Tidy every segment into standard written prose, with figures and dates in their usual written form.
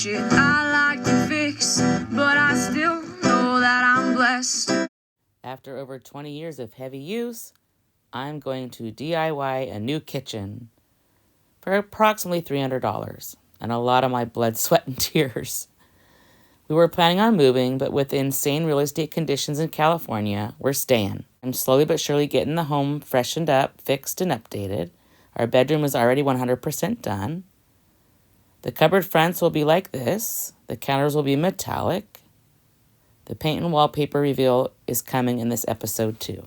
shit I like to fix, but I still know that I'm blessed. After over 20 years of heavy use, I'm going to DIY a new kitchen for approximately $300 and a lot of my blood, sweat, and tears. We were planning on moving, but with the insane real estate conditions in California, we're staying. I'm slowly but surely getting the home freshened up, fixed, and updated. Our bedroom is already 100% done. The cupboard fronts will be like this. The counters will be metallic. The paint and wallpaper reveal is coming in this episode too.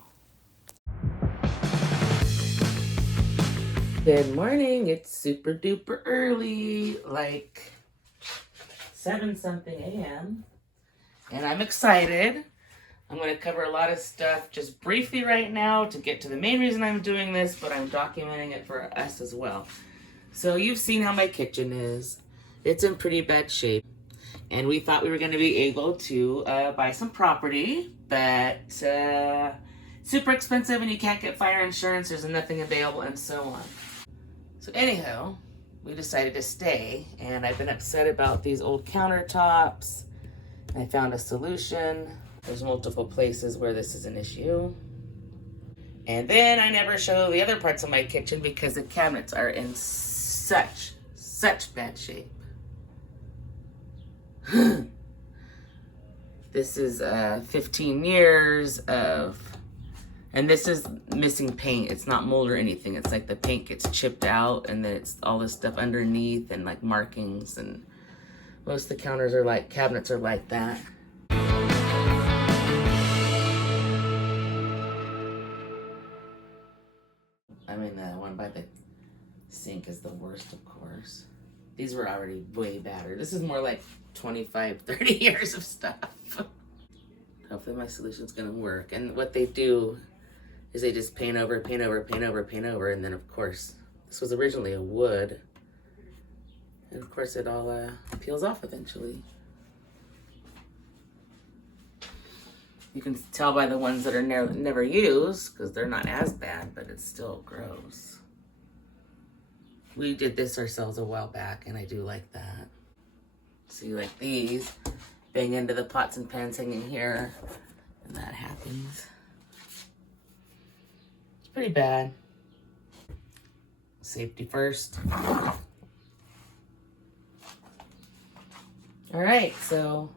Good morning. It's super duper early, like 7-something a.m. And I'm excited. I'm going to cover a lot of stuff just briefly right now to get to the main reason I'm doing this, but I'm documenting it for us as well. So you've seen how my kitchen is. It's in pretty bad shape. And we thought we were going to be able to buy some property, but super expensive and you can't get fire insurance, there's nothing available, and so on. So anyhow, we decided to stay, and I've been upset about these old countertops. I found a solution. There's multiple places where this is an issue. And then I never show the other parts of my kitchen because the cabinets are in such bad shape. This is 15 years of, and this is missing paint. It's not mold or anything. It's like the paint gets chipped out and then it's all this stuff underneath and like markings, and most of the counters are like, cabinets are like that. I mean, the one by the sink is the worst, of course. These were already way better. This is more like 25, 30 years of stuff. Hopefully my solution's gonna work. And what they do is they just paint over, and then of course, this was originally a wood. And of course it all peels off eventually. You can tell by the ones that are never used, because they're not as bad, but it's still gross. We did this ourselves a while back, and I do like that. See, like these, bang into the pots and pans hanging here, and that happens. It's pretty bad. Safety first. All right, so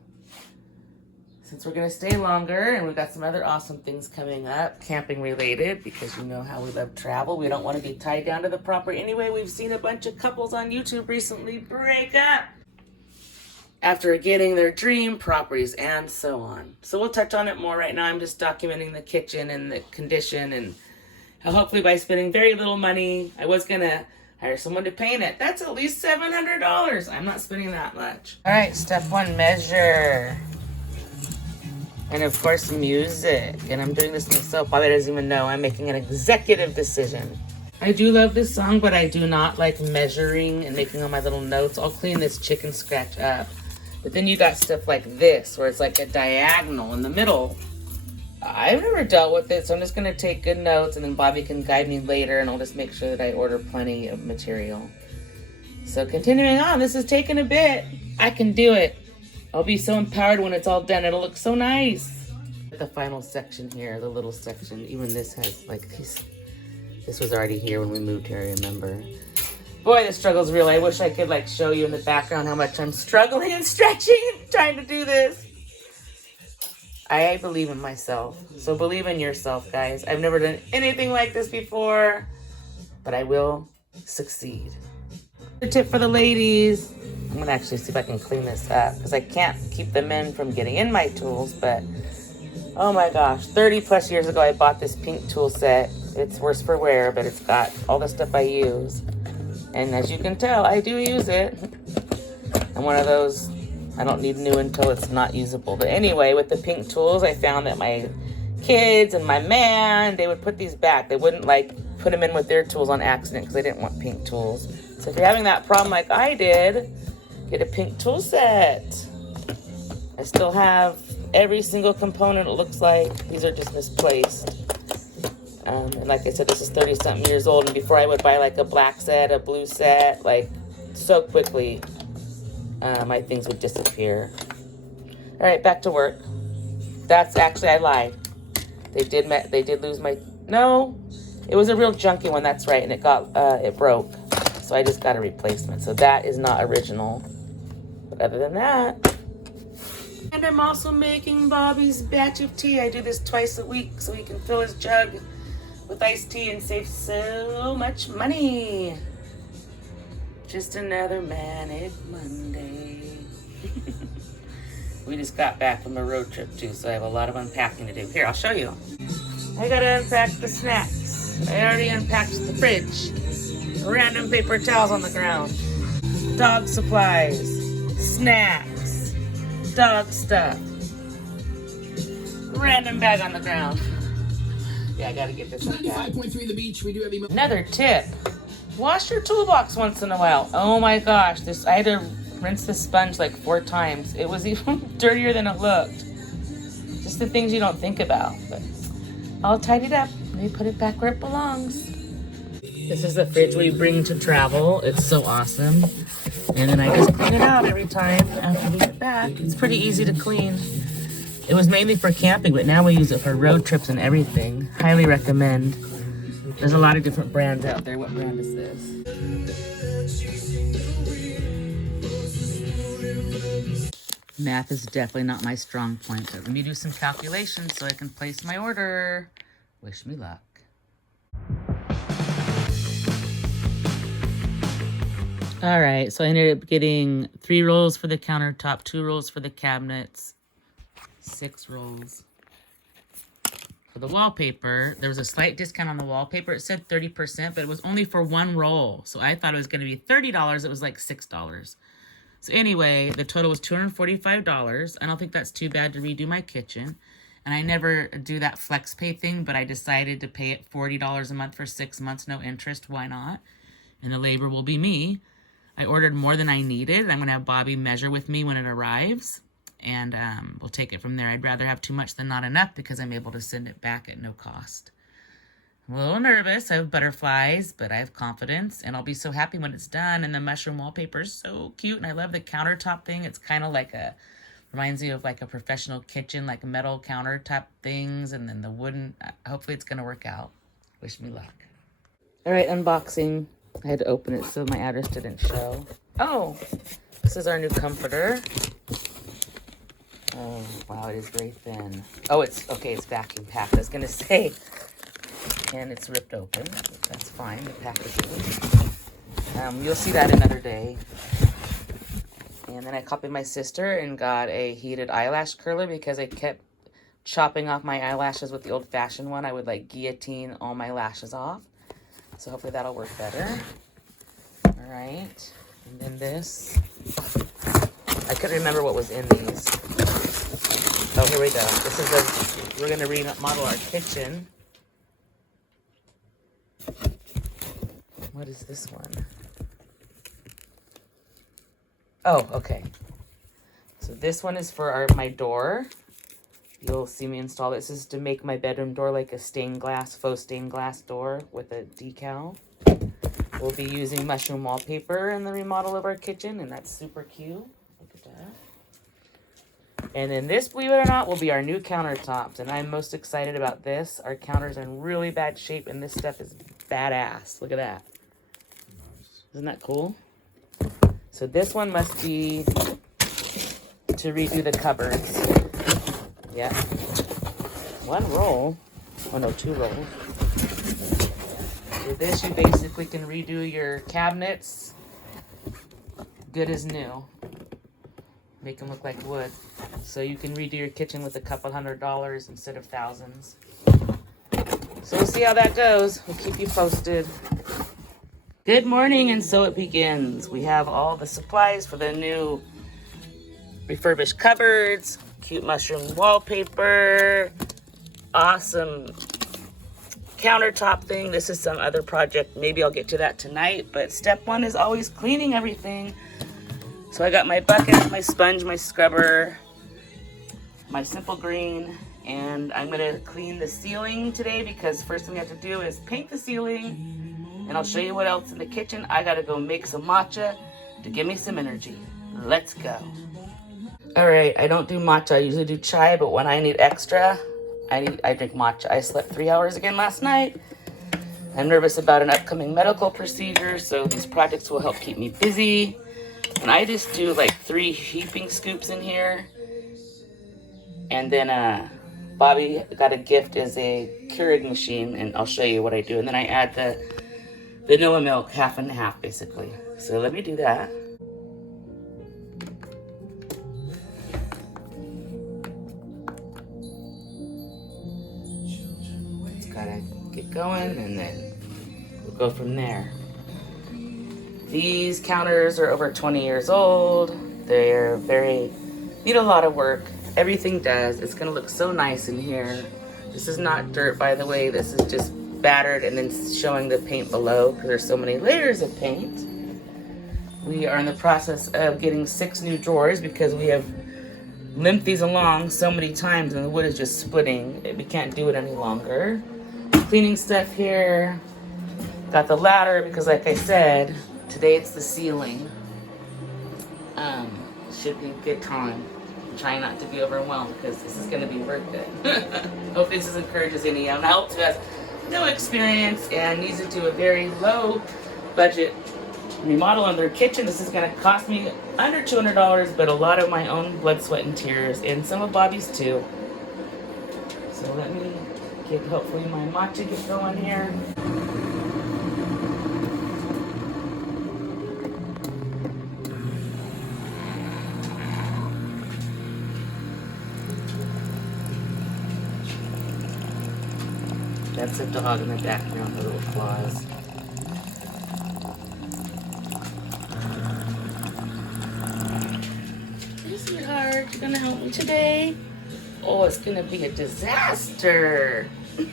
since we're gonna stay longer and we've got some other awesome things coming up, camping related, because you know how we love travel. We don't want to be tied down to the property anyway. We've seen a bunch of couples on YouTube recently break up after getting their dream properties and so on. So we'll touch on it more. Right now I'm just documenting the kitchen and the condition, and hopefully by spending very little money, I was gonna hire someone to paint it. That's at least $700. I'm not spending that much. All right, step one, measure. And of course, music. And I'm doing this myself. Bobby doesn't even know. I'm making an executive decision. I do love this song, but I do not like measuring and making all my little notes. I'll clean this chicken scratch up. But then you got stuff like this, where it's like a diagonal in the middle. I've never dealt with it, so I'm just going to take good notes, and then Bobby can guide me later, and I'll just make sure that I order plenty of material. So continuing on, this is taking a bit. I can do it. I'll be so empowered when it's all done. It'll look so nice. The final section here, the little section, even this has like these. This was already here when we moved here, I remember. Boy, the struggle's real. I wish I could like show you in the background how much I'm struggling and stretching and trying to do this. I believe in myself. So believe in yourself, guys. I've never done anything like this before, but I will succeed. The tip for the ladies. I'm going to actually see if I can clean this up, because I can't keep the men from getting in my tools, but oh my gosh, 30 plus years ago I bought this pink tool set. It's worse for wear, but it's got all the stuff I use. And as you can tell, I do use it. I'm one of those, I don't need new until it's not usable. But anyway, with the pink tools, I found that my kids and my man, they would put these back. They wouldn't like put them in with their tools on accident because they didn't want pink tools. So if you're having that problem like I did, get a pink tool set. I still have every single component, it looks like. These are just misplaced. And like I said, this is 30-something years old. And before I would buy like a black set, a blue set, like so quickly. my things would disappear. All right, back to work. That's actually, I lied. They did lose my, no, it was a real junky one, that's right, and it broke. So I just got a replacement. So that is not original. But other than that, and I'm also making Bobby's batch of tea. I do this twice a week so he can fill his jug with iced tea and save so much money. Just another manic Monday. We just got back from a road trip too, so I have a lot of unpacking to do. Here, I'll show you. I gotta unpack the snacks. I already unpacked the fridge. Random paper towels on the ground. Dog supplies. Snacks. Dog stuff. Random bag on the ground. Yeah, I gotta get this unpacked. The beach, we do have another tip. Wash your toolbox once in a while. Oh my gosh, I had to rinse the sponge like 4 times. It was even dirtier than it looked. Just the things you don't think about. But I'll tidy it up. Let me put it back where it belongs. This is the fridge we bring to travel. It's so awesome. And then I just clean it out every time after we get back. It's pretty easy to clean. It was mainly for camping, but now we use it for road trips and everything. Highly recommend. There's a lot of different brands out there. What brand is this? Math is definitely not my strong point, but let me do some calculations so I can place my order. Wish me luck. All right, so I ended up getting 3 rolls for the countertop, 2 rolls for the cabinets, 6 rolls for the wallpaper. There was a slight discount on the wallpaper. It said 30%, but it was only for 1 roll. So I thought it was going to be $30. It was like $6. So anyway, the total was $245. I don't think that's too bad to redo my kitchen. And I never do that flex pay thing, but I decided to pay it $40 a month for 6 months, no interest. Why not? And the labor will be me. I ordered more than I needed. I'm going to have Bobby measure with me when it arrives. And we'll take it from there. I'd rather have too much than not enough because I'm able to send it back at no cost. I'm a little nervous. I have butterflies, but I have confidence. And I'll be so happy when it's done. And the mushroom wallpaper is so cute. And I love the countertop thing. It's kind of like reminds me of like a professional kitchen, like metal countertop things. And then the wooden, hopefully it's going to work out. Wish me luck. All right, unboxing. I had to open it so my address didn't show. Oh, this is our new comforter. Oh, wow, it is very thin. Oh, it's vacuum packed. I was going to say, and it's ripped open. That's fine, the packaging. You'll see that another day. And then I copied my sister and got a heated eyelash curler because I kept chopping off my eyelashes with the old-fashioned one. I would like guillotine all my lashes off. So hopefully that'll work better. All right, and then this. I couldn't remember what was in these. Oh, here we go. This is we're gonna remodel our kitchen. What is this one? Oh, okay. So this one is for my door. You'll see me install this. This is to make my bedroom door like a faux stained glass door with a decal. We'll be using mushroom wallpaper in the remodel of our kitchen, and that's super cute. Look at that. And then this, believe it or not, will be our new countertops, and I'm most excited about this. Our counter's in really bad shape, and this stuff is badass. Look at that. Isn't that cool? So this one must be to redo the cupboards. Yeah. 1 roll. Oh no, 2 rolls. With this, you basically can redo your cabinets good as new. Make them look like wood. So you can redo your kitchen with a couple $100 instead of thousands. So we'll see how that goes. We'll keep you posted. Good morning, and so it begins. We have all the supplies for the new refurbished cupboards, cute mushroom wallpaper, awesome countertop thing. This is some other project. Maybe I'll get to that tonight, but step 1 is always cleaning everything. So I got my bucket, my sponge, my scrubber, my simple green, and I'm gonna clean the ceiling today because first thing we have to do is paint the ceiling, and I'll show you what else in the kitchen. I gotta go make some matcha to give me some energy. Let's go. All right, I don't do matcha. I usually do chai, but when I need extra, I drink matcha. I slept 3 hours again last night. I'm nervous about an upcoming medical procedure, so these projects will help keep me busy. And I just do like 3 heaping scoops in here. And then Bobby got a gift as a Keurig machine, and I'll show you what I do. And then I add the vanilla milk, half and half, basically. So let me do that. Just gotta get going, and then we'll go from there. These counters are over 20 years old. They're need a lot of work. Everything does. It's gonna look so nice in here. This is not dirt, by the way. This is just battered and then showing the paint below because there's so many layers of paint. We are in the process of getting 6 new drawers because we have limped these along so many times and the wood is just splitting. We can't do it any longer. Cleaning stuff here. Got the ladder because, like I said, today it's the ceiling. Should be a good time. I'm trying not to be overwhelmed because this is going to be worth it. Hope this encourages any else who has no experience and needs to do a very low budget remodel on their kitchen. This is going to cost me under $200, but a lot of my own blood, sweat, and tears, and some of Bobby's too. So let me get hopefully my matcha get going here. That's a dog in the background, the little claws. Hey, sweetheart, you gonna help me today? Oh, it's gonna be a disaster. She's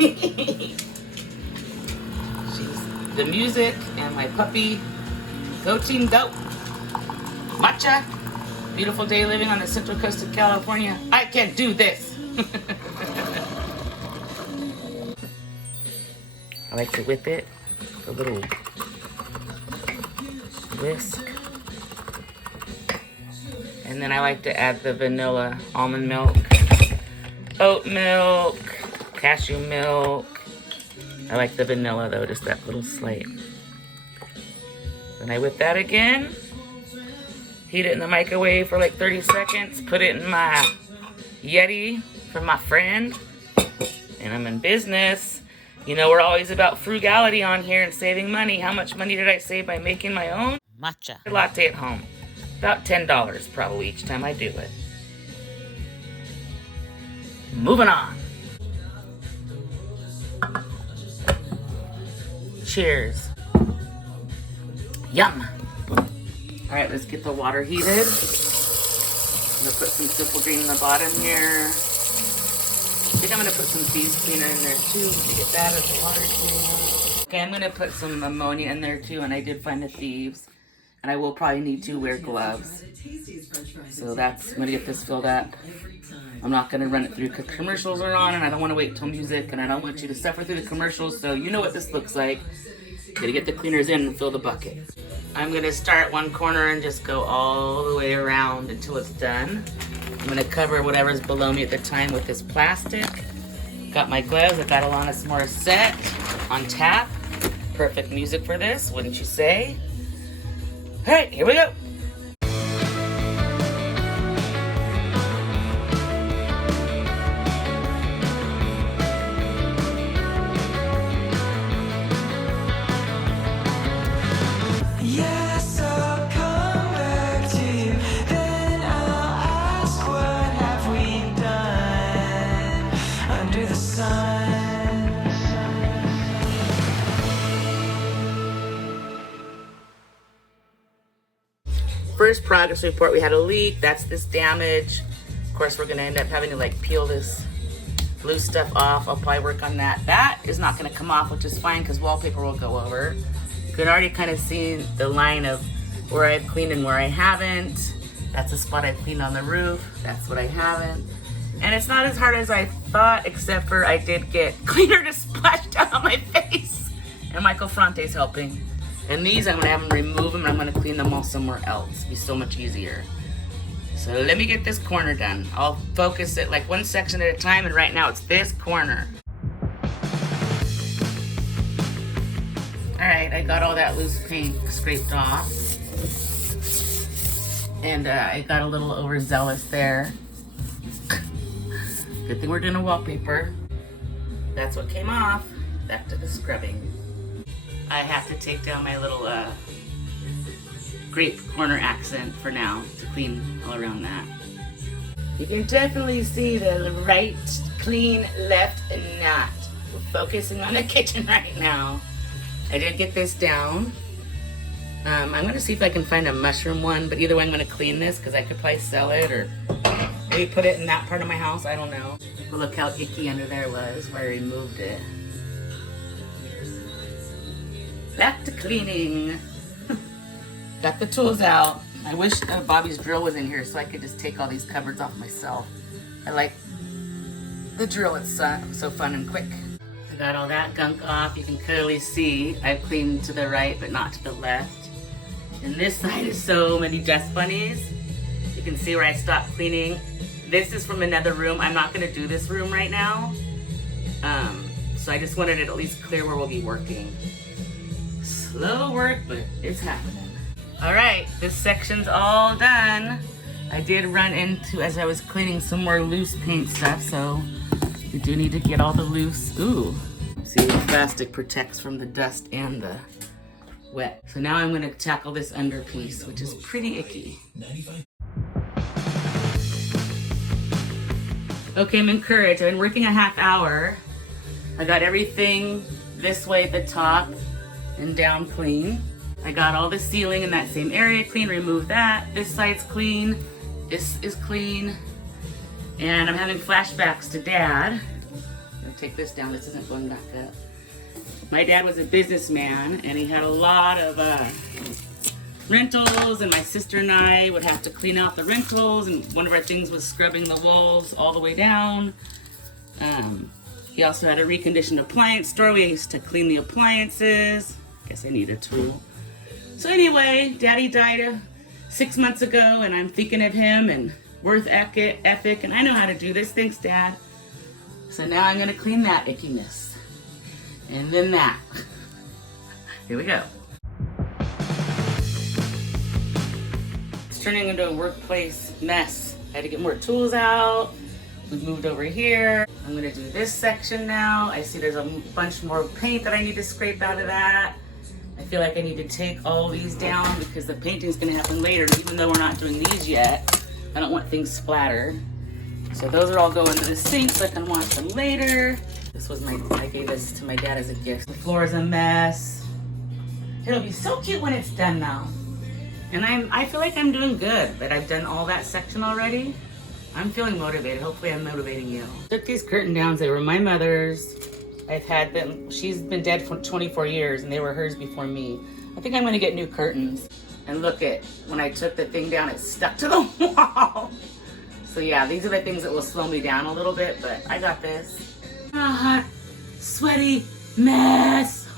the music and my puppy. Go team, go. Matcha. Beautiful day living on the central coast of California. I can do this. I like to whip it, a little whisk. And then I like to add the vanilla, almond milk, oat milk, cashew milk. I like the vanilla though, just that little slight. Then I whip that again, heat it in the microwave for like 30 seconds, put it in my Yeti from my friend, and I'm in business. You know, we're always about frugality on here and saving money. How much money did I save by making my own matcha latte at home? About $10 probably each time I do it. Moving on. Cheers. Yum. All right, let's get the water heated. I'm gonna put some simple green in the bottom here. I think I'm gonna put some thieves cleaner in there too to get that as the water's heating up. Okay, I'm gonna put some ammonia in there too, and I did find the thieves. And I will probably need to wear gloves. So I'm gonna get this filled up. I'm not gonna run it through because commercials are on and I don't wanna wait till music and I don't want you to suffer through the commercials, so you know what this looks like. Gotta get the cleaners in and fill the bucket. I'm gonna start one corner and just go all the way around until it's done. I'm gonna cover whatever's below me at the time with this plastic. Got my gloves, I got Alanis Morissette on tap. Perfect music for this, wouldn't you say? All right, here we go. Yes, I'll come back to you. Then I'll ask, what have we done under the sun? First progress report, we had a leak. That's this damage. Of course, we're gonna end up having to like peel this blue stuff off. I'll probably work on that. That is not gonna come off, which is fine because wallpaper will go over. You can already kind of see the line of where I've cleaned and where I haven't. That's a spot I've cleaned on the roof. That's what I haven't. And it's not as hard as I thought, except for I did get cleaner to splash down on my face. And Michael Fronte's helping. And these, I'm gonna have them remove them and I'm gonna clean them all somewhere else. It'll be so much easier. So let me get this corner done. I'll focus it like one section at a time, and right now it's this corner. All right, I got all that loose paint scraped off. And I got a little overzealous there. Good thing we're doing a wallpaper. That's what came off. Back to the scrubbing. I have to take down my little grape corner accent for now to clean all around that. You can definitely see the right, clean, left, and not. We're focusing on the kitchen right now. I did get this down. I'm gonna see if I can find a mushroom one, but either way I'm gonna clean this because I could probably sell it or maybe put it in that part of my house, I don't know. But look how icky under there was where I removed it. Back to cleaning. Got the tools out. I wish Bobby's drill was in here so I could just take all these cupboards off myself. I like the drill, it's so fun and quick. I got all that gunk off. You can clearly see I've cleaned to the right but not to the left. And this side is so many dust bunnies. You can see where I stopped cleaning. This is from another room. I'm not gonna do this room right now. So I just wanted it at least clear where we'll be working. Slow work, but it's happening. All right, this section's all done. I did run into, as I was cleaning, some more loose paint stuff, so we do need to get all the loose. Ooh, see, the plastic protects from the dust and the wet. So now I'm gonna tackle this under piece, which is pretty icky. Okay, I'm encouraged. I've been working a half hour. I got everything this way at the top and down clean. I got all the ceiling in that same area clean, removed that. This side's clean, this is clean. And I'm having flashbacks to Dad. I'm gonna take this down, this isn't going back up. My dad was a businessman and he had a lot of rentals, and my sister and I would have to clean out the rentals, and one of our things was scrubbing the walls all the way down. He also had a reconditioned appliance store. We used to clean the appliances. Guess I need a tool. So anyway, Daddy died 6 months ago, and I'm thinking of him and worth ethic, and I know how to do this. Thanks, Dad. So now I'm gonna clean that ickiness. And then that. Here we go. It's turning into a workplace mess. I had to get more tools out. We've moved over here. I'm gonna do this section now. I see there's a bunch more paint that I need to scrape out of that. I feel like I need to take all these down because the painting's gonna happen later. Even though we're not doing these yet, I don't want things splattered. So those are all going into the sink so I can wash them later. This was I gave this to my dad as a gift. The floor is a mess. It'll be so cute when it's done now. And I feel like I'm doing good, that I've done all that section already. I'm feeling motivated. Hopefully I'm motivating you. Took these curtain downs. They were my mother's. I've had them. She's been dead for 24 years and they were hers before me. I think I'm gonna get new curtains. And look at, when I took the thing down, it stuck to the wall. So yeah, these are the things that will slow me down a little bit, but I got this. Hot, sweaty mess.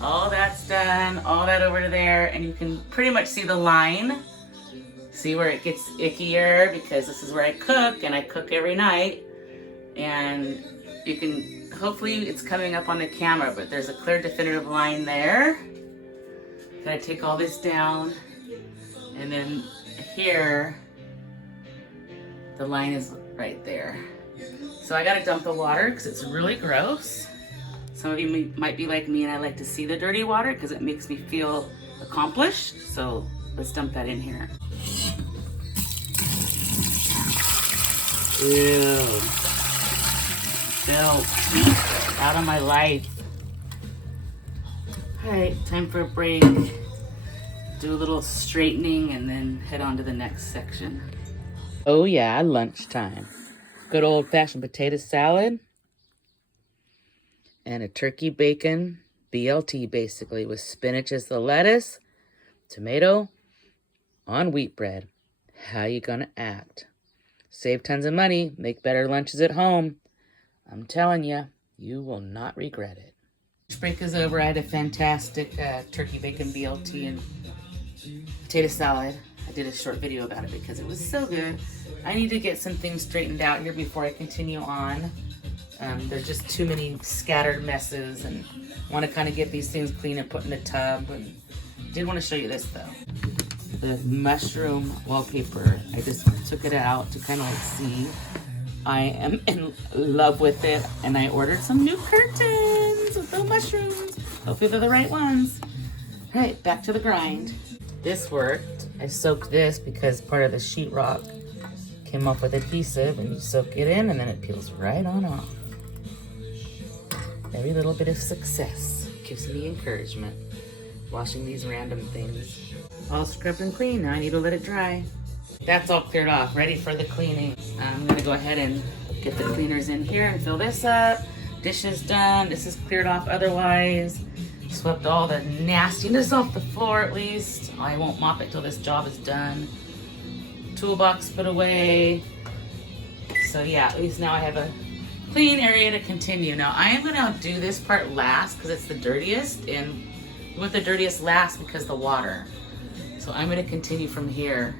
All that's done, all that over to there, and you can pretty much see the line. See where it gets ickier because this is where I cook, and I cook every night. And you can, hopefully it's coming up on the camera, but there's a clear definitive line there. Gotta take all this down. And then here, the line is right there. So I gotta dump the water because it's really gross. Some of you might be like me and I like to see the dirty water because it makes me feel accomplished. So let's dump that in here. Ew. Filth. Out of my life. All right, time for a break. Do a little straightening and then head on to the next section. Oh yeah, lunchtime. Good old-fashioned potato salad. And a turkey bacon BLT basically with spinach as the lettuce, tomato on wheat bread. How you gonna act? Save tons of money, make better lunches at home. I'm telling you, you will not regret it. Lunch break is over. I had a fantastic turkey bacon BLT and potato salad. I did a short video about it because it was so good. I need to get some things straightened out here before I continue on. There's just too many scattered messes, and want to kind of get these things clean and put in the tub. And did want to show you this though. The mushroom wallpaper. I just took it out to kind of like see. I am in love with it, and I ordered some new curtains with the mushrooms. Hopefully they're the right ones. All right, back to the grind. This worked. I soaked this because part of the sheetrock came off with adhesive, and you soak it in and then it peels right on off. Every little bit of success gives me encouragement. Washing these random things. All scrubbed and clean. Now I need to let it dry. That's all cleared off, ready for the cleaning. I'm gonna go ahead and get the cleaners in here and fill this up. Dishes done. This is cleared off otherwise. Swept all the nastiness off the floor at least. I won't mop it till this job is done. Toolbox put away. So yeah, at least now I have a clean area to continue. Now I am gonna do this part last because it's the dirtiest, and we want the dirtiest last because the water. So I'm gonna continue from here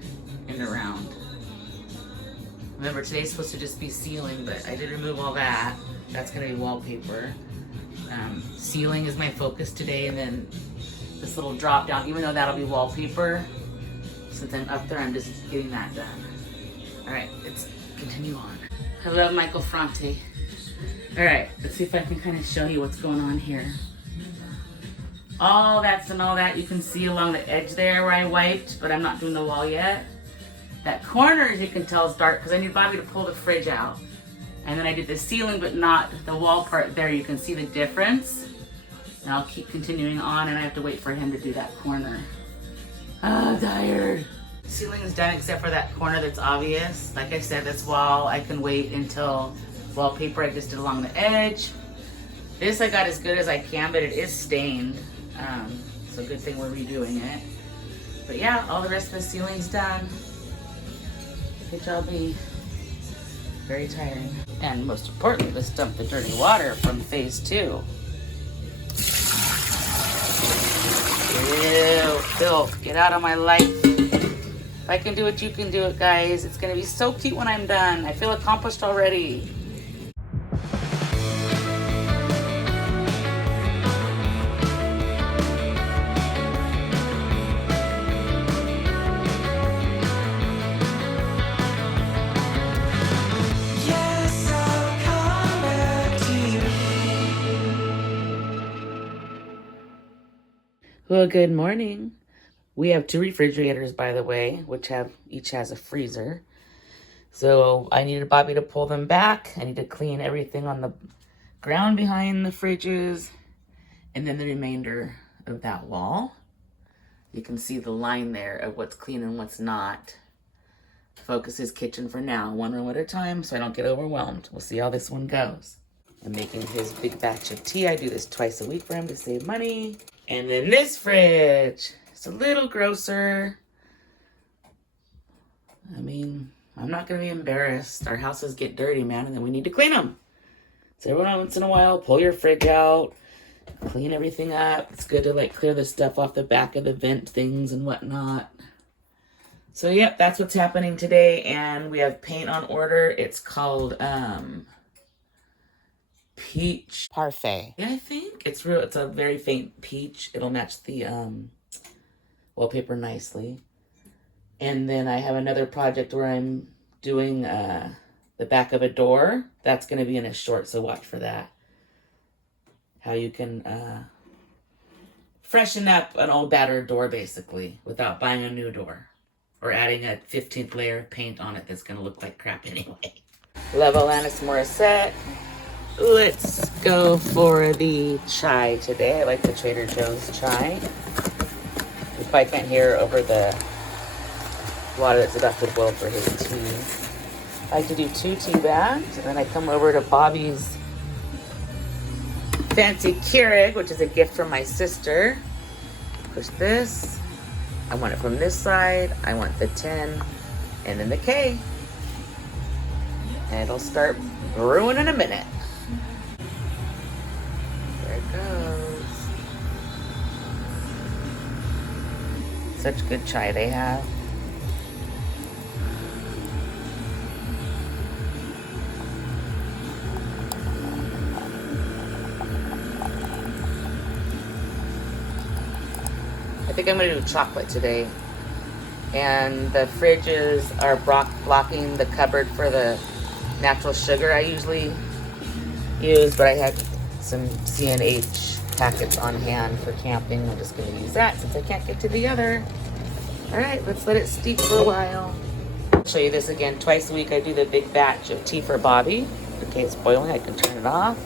and around. Remember, today's supposed to just be ceiling, but I did remove all that. That's gonna be wallpaper. Ceiling is my focus today, and then this little drop down, even though that'll be wallpaper, since I'm up there, I'm just getting that done. All right, let's continue on. I love Michael Franti. All right, let's see if I can kind of show you what's going on here. All that's and all that you can see along the edge there where I wiped, but I'm not doing the wall yet. That corner, as you can tell, is dark because I need Bobby to pull the fridge out. And then I did the ceiling, but not the wall part there. You can see the difference. And I'll keep continuing on, and I have to wait for him to do that corner. I'm tired. Ceiling is done except for that corner that's obvious. Like I said, this wall, I can wait until wallpaper. I just did along the edge. This I got as good as I can, but it is stained. So good thing we're redoing it. But yeah, all the rest of the ceiling's done. Good job, me. Very tiring. And most importantly, let's dump the dirty water from phase 2. Ew, filth, get out of my life. If I can do it, you can do it, guys. It's gonna be so cute when I'm done. I feel accomplished already. Yes, I'll come back to you. Well, good morning. We have 2 refrigerators, by the way, which each has a freezer. So I needed Bobby to pull them back. I need to clean everything on the ground behind the fridges, and then the remainder of that wall. You can see the line there of what's clean and what's not. Focus is kitchen for now, 1 room at a time, so I don't get overwhelmed. We'll see how this one goes. I'm making his big batch of tea. I do this twice a week for him to save money. And then this fridge. It's a little grosser. I mean, I'm not going to be embarrassed. Our houses get dirty, man, and then we need to clean them. So every once in a while, pull your fridge out, clean everything up. It's good to like clear the stuff off the back of the vent things and whatnot. So yep, that's what's happening today. And we have paint on order. It's called Peach Parfait. Yeah, I think it's real. It's a very faint peach. It'll match the wallpaper nicely. And then I have another project where I'm doing the back of a door. That's going to be in a short, so watch for that. How you can freshen up an old battered door, basically, without buying a new door. Or adding a 15th layer of paint on it that's going to look like crap anyway. Love Alanis Morissette. Let's go for the chai today. I like the Trader Joe's chai. You probably can't hear over the water that's about to boil for his tea. I like to do 2 tea bags, and then I come over to Bobby's fancy Keurig, which is a gift from my sister. Push this. I want it from this side. I want the 10, and then the K. And it'll start brewing in a minute. There it goes. Such good chai they have. I think I'm gonna do chocolate today. And the fridges are blocking the cupboard for the natural sugar I usually use, but I had some CNH packets on hand for camping. I'm just gonna use that since I can't get to the other. All right, let's let it steep for a while. I'll show you this again. Twice a week I do the big batch of tea for Bobby. Okay, it's boiling, I can turn it off.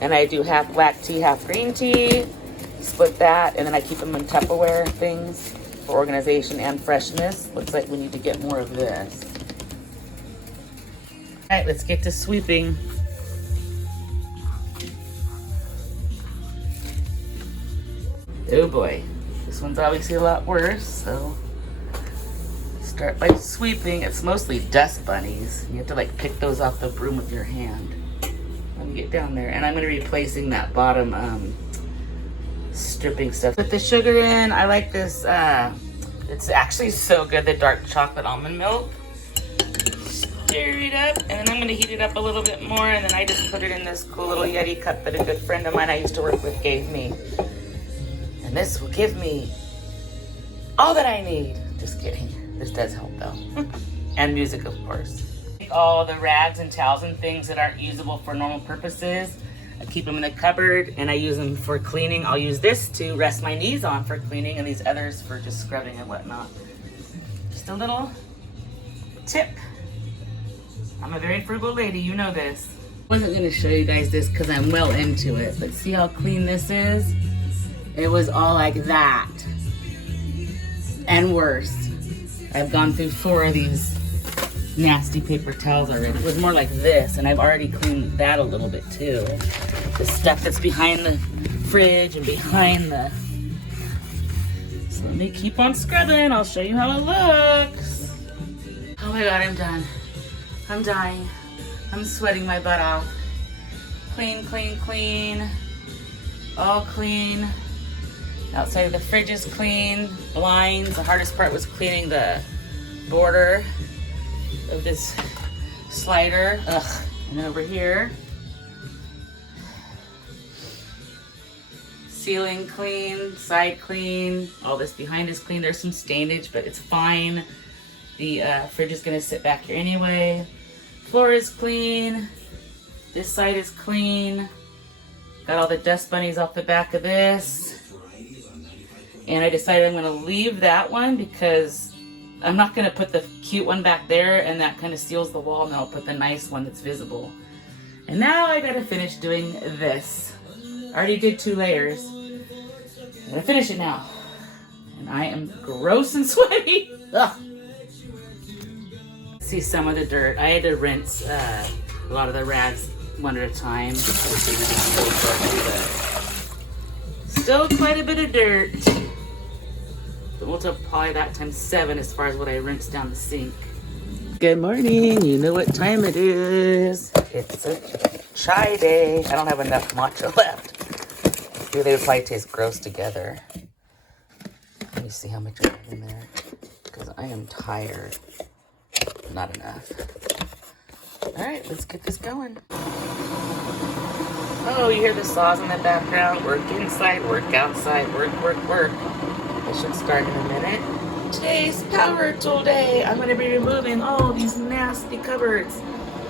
And I do half black tea, half green tea. Split that, and then I keep them in Tupperware things for organization and freshness. Looks like we need to get more of this. All right, let's get to sweeping. Oh boy, this one's obviously a lot worse, so start by sweeping. It's mostly dust bunnies. You have to like pick those off the broom with your hand when you get down there. And I'm gonna be replacing that bottom stripping stuff. Put the sugar in. I like this, it's actually so good, the dark chocolate almond milk. Stir it up, and then I'm gonna heat it up a little bit more, and then I just put it in this cool little Yeti cup that a good friend of mine I used to work with gave me. And this will give me all that I need. Just kidding. This does help though. And music, of course. All the rags and towels and things that aren't usable for normal purposes, I keep them in the cupboard and I use them for cleaning. I'll use this to rest my knees on for cleaning and these others for just scrubbing and whatnot. Just a little tip. I'm a very frugal lady, you know this. I wasn't gonna show you guys this because I'm well into it, but see how clean this is? It was all like that. And worse. I've gone through 4 of these nasty paper towels already. It was more like this, and I've already cleaned that a little bit too. The stuff that's behind the fridge and behind the... So let me keep on scrubbing. I'll show you how it looks. Oh my God, I'm done. I'm dying. I'm sweating my butt off. Clean, clean, clean. All clean. Outside of the fridge is clean. Blinds. The hardest part was cleaning the border of this slider. Ugh. And then over here, ceiling clean, side clean, all this behind is clean. There's some stainage, but it's fine. The fridge is gonna sit back here anyway. Floor is clean. This side is clean. Got all the dust bunnies off the back of this. And I decided I'm gonna leave that one because I'm not gonna put the cute one back there, and that kind of seals the wall, and then I'll put the nice one that's visible. And now I gotta finish doing this. I already did 2 layers. I'm gonna finish it now. And I am gross and sweaty. Ugh. See some of the dirt. I had to rinse a lot of the rags one at a time. Still quite a bit of dirt. But we'll probably that times 7 as far as what I rinsed down the sink. Good morning. You know what time it is. It's a chai day. I don't have enough matcha left. Dude, they would probably taste gross together. Let me see how much I have in there. Because I am tired. Not enough. Alright, let's get this going. Oh, you hear the saws in the background? Work inside, work outside, work, work, work. I should start in a minute. Today's power tool day. I'm going to be removing all these nasty cupboards.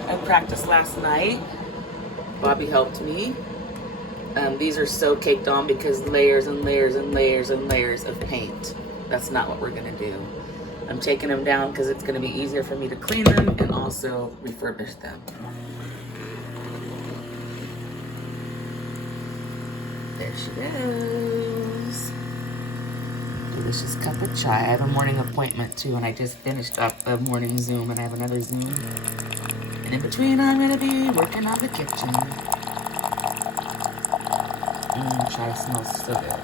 I practiced last night. Bobby helped me. These are so caked on because layers and layers and layers and layers of paint. That's not what we're going to do. I'm taking them down because it's going to be easier for me to clean them and also refurbish them. There she goes. Delicious cup of chai. I have a morning appointment too, and I just finished up a morning Zoom, and I have another Zoom. And in between, I'm going to be working on the kitchen. Chai smells so good.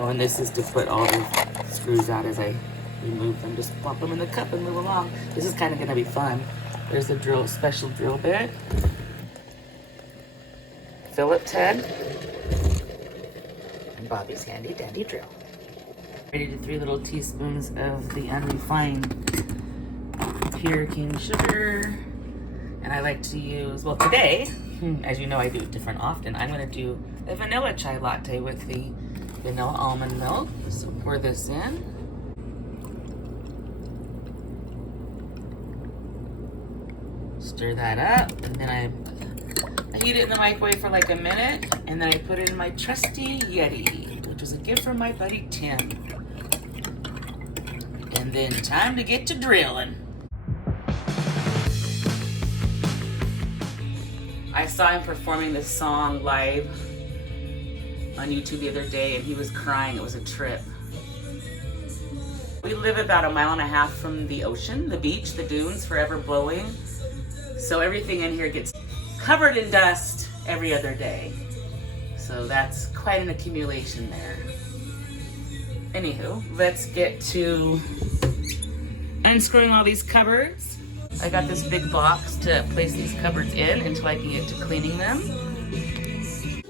Oh, and this is to put all the screws out as I remove them. Just pop them in the cup and move along. This is kind of going to be fun. There's a drill, special drill bit. Phillips head. and Bobby's handy dandy drill. Ready to 3 little teaspoons of the unrefined pure cane sugar. And I like to use, well today, as you know I do it different often, I'm gonna do a vanilla chai latte with the vanilla almond milk. So pour this in. Stir that up, and then I heat it in the microwave for like a minute, and then I put it in my trusty Yeti, which was a gift from my buddy Tim. And then time to get to drilling. I saw him performing this song live on YouTube the other day, and he was crying. It was a trip. We live about 1.5 miles from the ocean, the beach, the dunes, forever blowing. So everything in here gets covered in dust every other day. So that's quite an accumulation there. Anywho, let's get to unscrewing all these cupboards. I got this big box to place these cupboards in until I can get to cleaning them.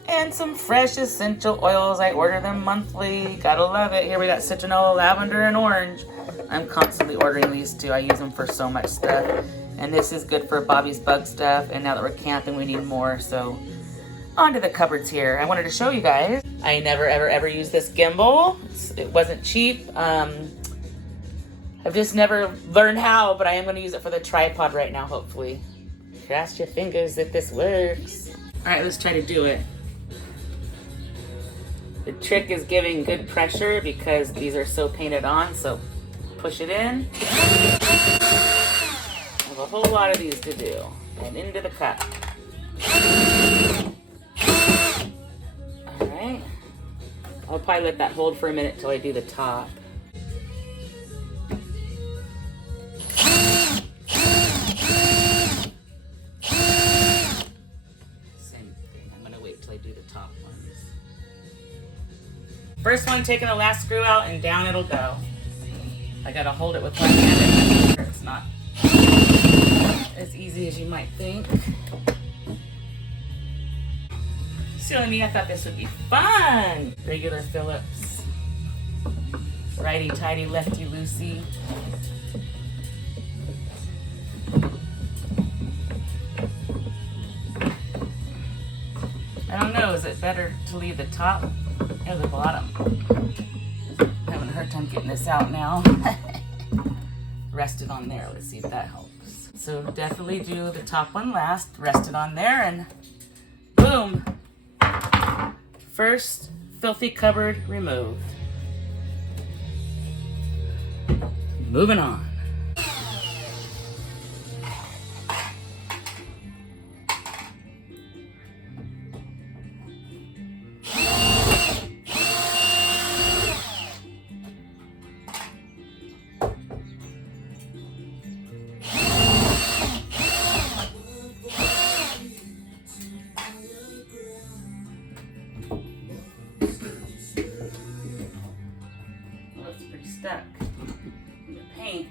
And some fresh essential oils. I order them monthly. Gotta love it. Here we got citronella, lavender, and orange. I'm constantly ordering these too. I use them for so much stuff. And this is good for Bobby's bug stuff. And now that we're camping, we need more. So onto the cupboards here. I wanted to show you guys. I never, ever used this gimbal. It wasn't cheap. I've just never learned how, but I am going to use it for the tripod right now, hopefully. Cross your fingers that this works. All right, let's try to do it. The trick is giving good pressure because these are so painted on, so push it in. I have a whole lot of these to do. And into the cup. All right. I'll probably let that hold for a minute till I do the top. First one, taking the last screw out, and down it'll go. I gotta hold it with one hand. It's not as easy as you might think. Silly me, I thought this would be fun. Regular Phillips. Righty-tighty, lefty-loosey. I don't know, is it better to leave the top or the bottom? I'm having a hard time getting this out now. Rest it on there. Let's see if that helps. So definitely do the top one last. Rest it on there and boom. First filthy cupboard removed. Moving on. Stuck in the paint.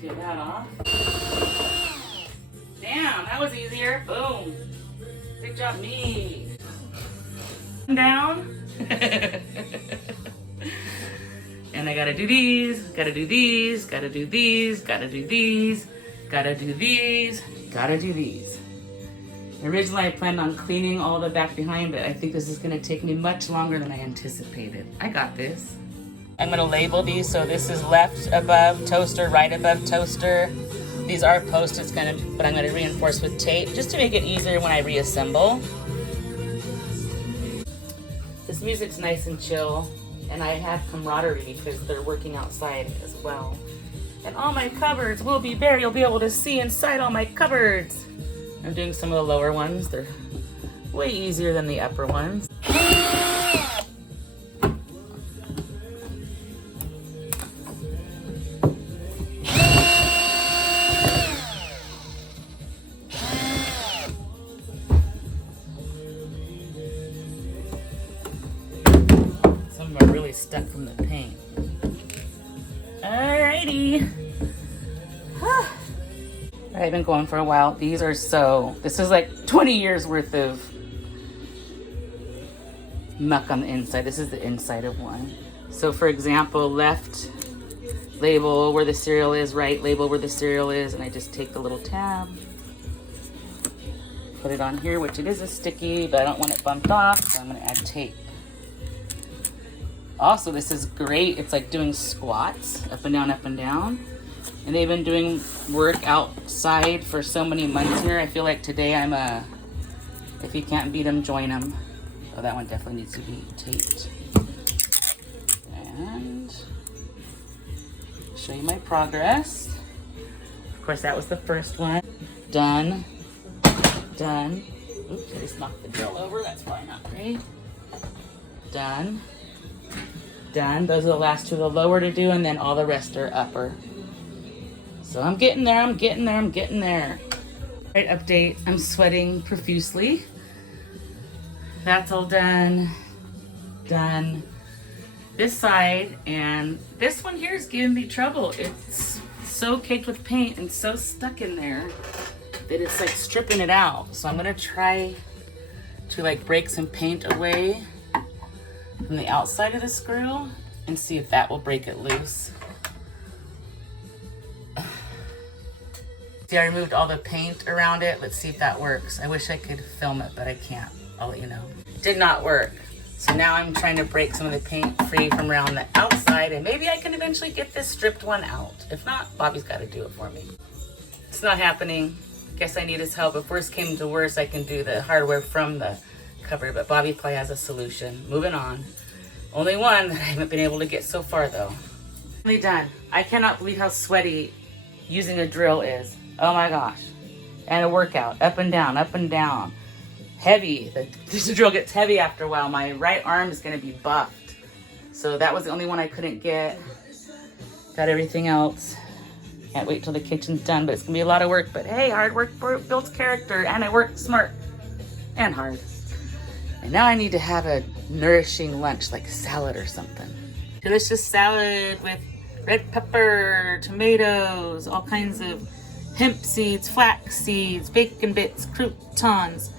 Get that off. Damn, that was easier. Boom. Good job, me. Down. And I gotta do these, gotta do these, gotta do these, gotta do these, gotta do these, gotta do these. Originally, I planned on cleaning all the back behind, but I think this is gonna take me much longer than I anticipated. I got this. I'm gonna label these, so this is left above toaster, right above toaster. These are Post-its, but I'm gonna reinforce with tape, just to make it easier when I reassemble. This music's nice and chill, and I have camaraderie because they're working outside as well. And all my cupboards will be bare. You'll be able to see inside all my cupboards. I'm doing some of the lower ones. They're way easier than the upper ones. Some of them are really stuck from the paint. Alrighty. I've been going for a while. These are this is like 20 years worth of muck on the inside. This is the inside of one. So for example, left label where the cereal is, right label where the cereal is, and I just take the little tab, put it on here, which it is a sticky, but I don't want it bumped off, so I'm gonna add tape. Also, this is great. It's like doing squats, up and down, up and down. And they've been doing work outside for so many months here. I feel like today I'm if you can't beat them, join them. Oh, that one definitely needs to be taped. And show you my progress. Of course, that was the first one. Done. Done. Oops, I just knocked the drill over. That's probably not great. Done. Done. Those are the last two, the lower to do, and then all the rest are upper. So I'm getting there, I'm getting there, I'm getting there. Right, update, I'm sweating profusely. That's all done. Done. This side, and this one here is giving me trouble. It's so caked with paint and so stuck in there that it's like stripping it out. So I'm gonna try to like break some paint away from the outside of the screw and see if that will break it loose. See, I removed all the paint around it. Let's see if that works. I wish I could film it, but I can't. I'll let you know. Did not work. So now I'm trying to break some of the paint free from around the outside, and maybe I can eventually get this stripped one out. If not, Bobby's got to do it for me. It's not happening. Guess I need his help. If worse came to worse, I can do the hardware from the cover, but Bobby probably has a solution. Moving on. Only one that I haven't been able to get so far, though. Finally done. I cannot believe how sweaty using a drill is. Oh my gosh. And a workout. Up and down, up and down. Heavy. The drill gets heavy after a while. My right arm is going to be buffed. So that was the only one I couldn't get. Got everything else. Can't wait till the kitchen's done, but it's going to be a lot of work. But hey, hard work builds character, and I work smart and hard. And now I need to have a nourishing lunch, like salad or something. Delicious salad with red pepper, tomatoes, all kinds of hemp seeds, flax seeds, bacon bits, croutons,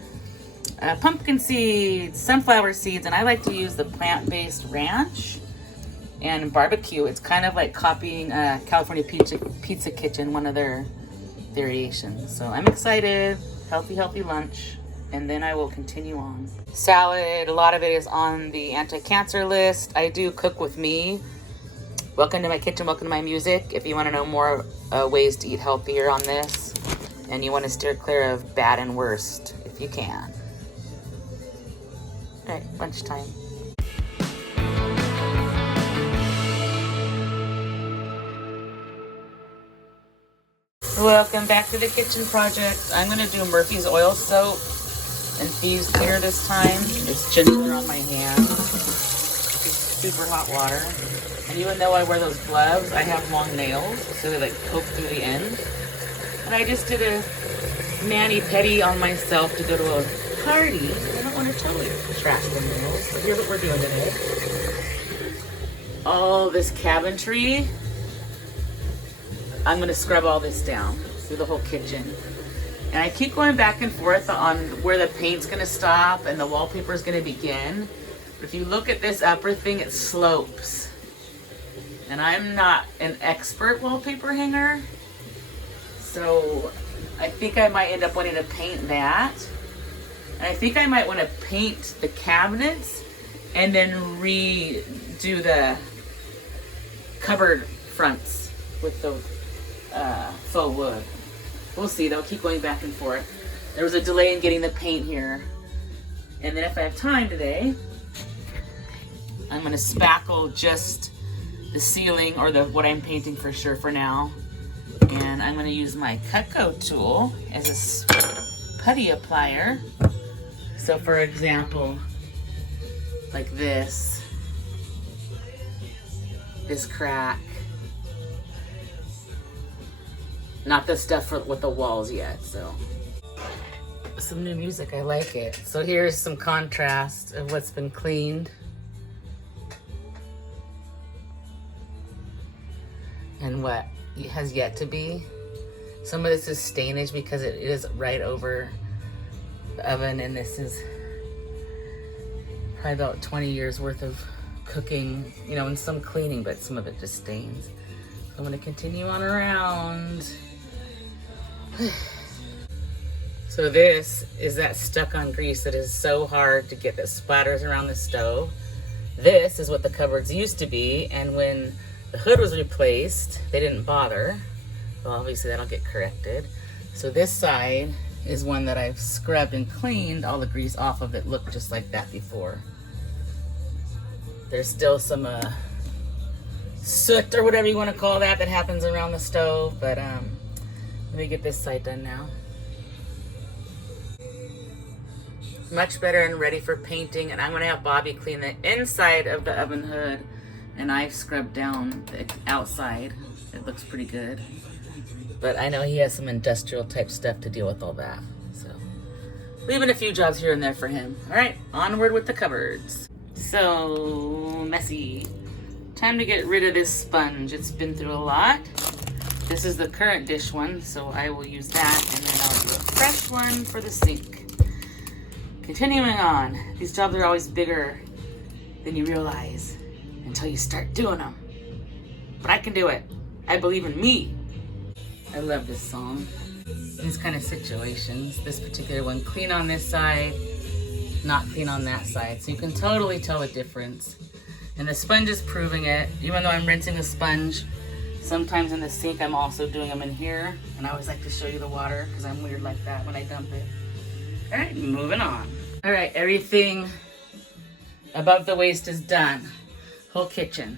pumpkin seeds, sunflower seeds, and I like to use the plant-based ranch and barbecue. It's kind of like copying California Pizza Kitchen, one of their variations. So I'm excited. Healthy lunch. And then I will continue on. Salad, a lot of it is on the anti-cancer list. I do cook with me. Welcome to my kitchen, welcome to my music. If you want to know more ways to eat healthier on this, and you want to steer clear of bad and worst, if you can. All right, lunchtime. Welcome back to the kitchen project. I'm going to do Murphy's oil soap and thieves cleaner this time. It's gentler on my hands. Super hot water. And even though I wear those gloves, I have long nails, so they like poke through the end. And I just did a mani-pedi on myself to go to a party. I don't want to totally trash the nails. So here's what we're doing today. All this cabinetry, I'm going to scrub all this down through the whole kitchen. And I keep going back and forth on where the paint's going to stop and the wallpaper is going to begin. But if you look at this upper thing, it slopes. And I'm not an expert wallpaper hanger, so I think I might end up wanting to paint that. And I think I might want to paint the cabinets and then redo the cupboard fronts with the faux wood. We'll see, though. Keep going back and forth. There was a delay in getting the paint here. And then if I have time today, I'm going to spackle just the ceiling or what I'm painting for sure for now. And I'm going to use my Cutco tool as a putty applier. So for example, like this crack. Not the stuff with the walls yet, so. Some new music, I like it. So here's some contrast of what's been cleaned. And what has yet to be. Some of this is stainage because it is right over the oven, and this is probably about 20 years worth of cooking, you know, and some cleaning, but some of it just stains. I'm gonna continue on around. So this is that stuck-on grease that is so hard to get, that splatters around the stove. This is what the cupboards used to be, and when the hood was replaced, they didn't bother. Well, obviously that'll get corrected. So this side is one that I've scrubbed and cleaned all the grease off of. It looked just like that before. There's still some soot or whatever you want to call that happens around the stove, but let me get this side done now. Much better and ready for painting, and I'm going to have Bobby clean the inside of the oven hood, and I've scrubbed down the outside. It looks pretty good, but I know he has some industrial type stuff to deal with all that, so leaving a few jobs here and there for him. All right, onward with the cupboards. So messy. Time to get rid of this sponge. It's been through a lot. This is the current dish one, so I will use that, and then I'll do a fresh one for the sink. Continuing on, these jobs are always bigger than you realize until you start doing them. But I can do it. I believe in me. I love this song. These kind of situations. This particular one, clean on this side, not clean on that side. So you can totally tell the difference. And the sponge is proving it. Even though I'm rinsing the sponge, sometimes in the sink I'm also doing them in here. And I always like to show you the water because I'm weird like that when I dump it. All right, moving on. All right, everything above the waist is done. Whole kitchen.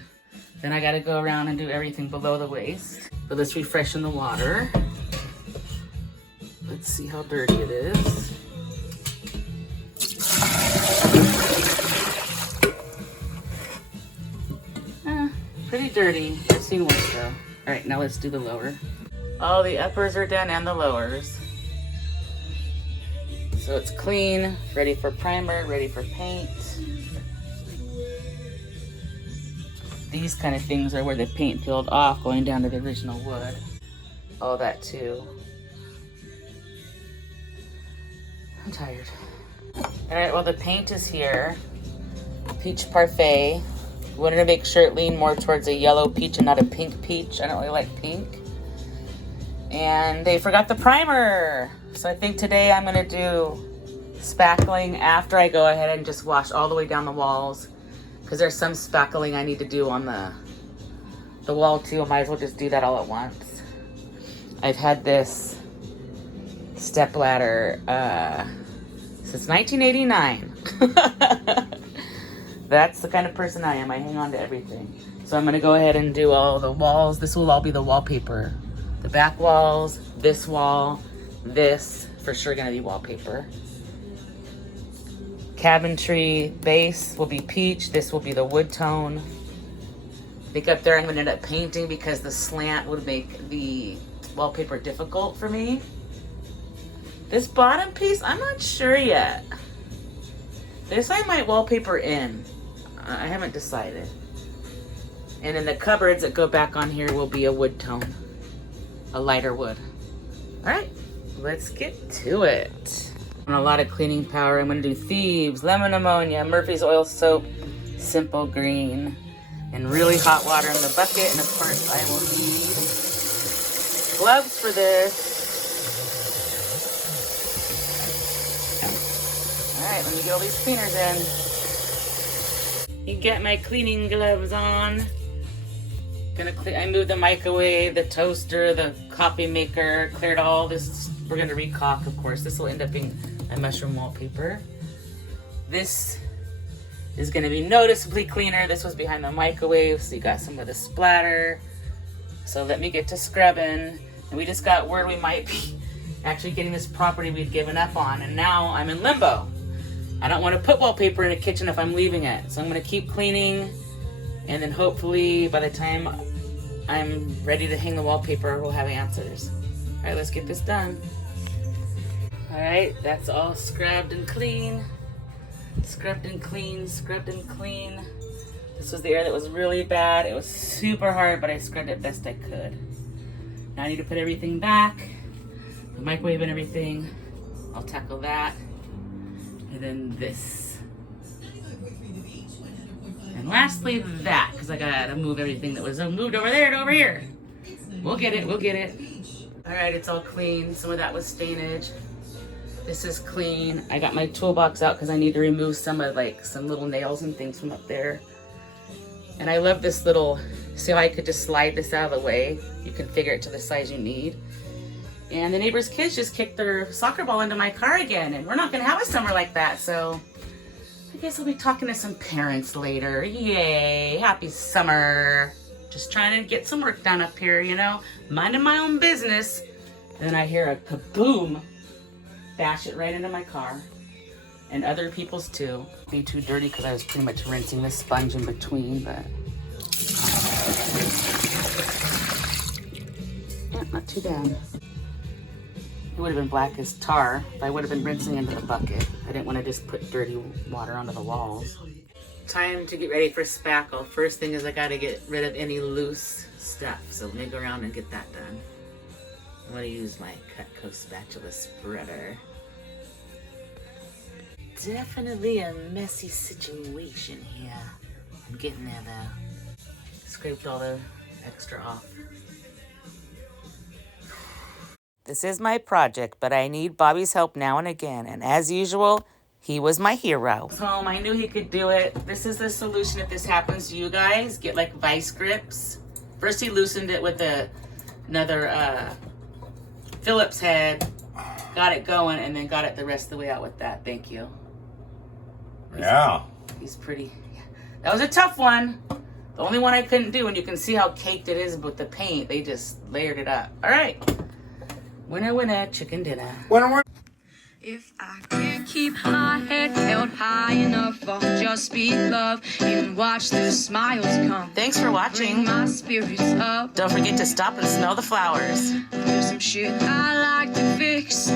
Then I gotta go around and do everything below the waist. But let's refreshen the water. Let's see how dirty it is. Pretty dirty. I've seen worse though. All right, now let's do the lower. All the uppers are done and the lowers. So it's clean, ready for primer, ready for paint. These kind of things are where the paint peeled off, going down to the original wood. All that too. I'm tired. All right, well the paint is here. Peach Parfait. Wanted to make sure it leaned more towards a yellow peach and not a pink peach. I don't really like pink. And they forgot the primer. So I think today I'm gonna do spackling after I go ahead and just wash all the way down the walls, because there's some spackling I need to do on the wall too. I might as well just do that all at once. I've had this step ladder since 1989. That's the kind of person I am. I hang on to everything. So I'm gonna go ahead and do all the walls. This will all be the wallpaper. The back walls, this wall, this for sure gonna be wallpaper. Cabinetry base will be peach. This will be the wood tone. I think up there I'm gonna end up painting because the slant would make the wallpaper difficult for me. This bottom piece, I'm not sure yet. This I might wallpaper in. I haven't decided. And then the cupboards that go back on here will be a wood tone. A lighter wood. All right, let's get to it. On a lot of cleaning power, I'm gonna do Thieves, lemon ammonia, Murphy's oil soap, simple green, and really hot water in the bucket. And of course I will need gloves for this. All right, let me get all these cleaners in. You get my cleaning gloves on. I moved the microwave, the toaster, the coffee maker, cleared all this. We're gonna recaulk, of course. This will end up being my mushroom wallpaper. This is gonna be noticeably cleaner. This was behind the microwave, so you got some of the splatter. So let me get to scrubbing. And we just got word we might be actually getting this property we'd given up on, and now I'm in limbo. I don't want to put wallpaper in the kitchen if I'm leaving it. So I'm going to keep cleaning, and then hopefully by the time I'm ready to hang the wallpaper, we'll have answers. All right, let's get this done. All right, that's all scrubbed and clean. Scrubbed and clean, scrubbed and clean. This was the area that was really bad. It was super hard, but I scrubbed it best I could. Now I need to put everything back, the microwave and everything. I'll tackle that. And then this. lastly, that, because I gotta move everything that was moved over there to over here. We'll get it, we'll get it. All right, it's all clean. Some of that was stainage. This is clean. I got my toolbox out because I need to remove some of like some little nails and things from up there. And I love this little, see how I could just slide this out of the way? You can figure it to the size you need. And the neighbor's kids just kicked their soccer ball into my car again, and we're not gonna have a summer like that, so I guess I'll be talking to some parents later. Yay, happy summer. Just trying to get some work done up here, you know, minding my own business. Then I hear a kaboom, bash it right into my car, and other people's too. Be too dirty because I was pretty much rinsing the sponge in between, but yeah, not too bad. It would have been black as tar if I would have been rinsing into the bucket. I didn't want to just put dirty water onto the walls. Time to get ready for spackle. First thing is I got to get rid of any loose stuff. So let me go around and get that done. I'm going to use my Cutco spatula spreader. Definitely a messy situation here. I'm getting there though. Scraped all the extra off. This is my project, but I need Bobby's help now and again. And as usual, he was my hero. Home, I knew he could do it. This is the solution if this happens to you guys. Get like vice grips. First he loosened it with another Phillips head. Got it going and then got it the rest of the way out with that. Thank you. He's pretty. Yeah. That was a tough one. The only one I couldn't do, and you can see how caked it is with the paint. They just layered it up. All right. Winner, winner, chicken dinner. If I can't keep my head held high enough, I'll just be love and watch the smiles come. Thanks for watching. Bring my spirits up. Don't forget to stop and smell the flowers. There's some shit I like to fix.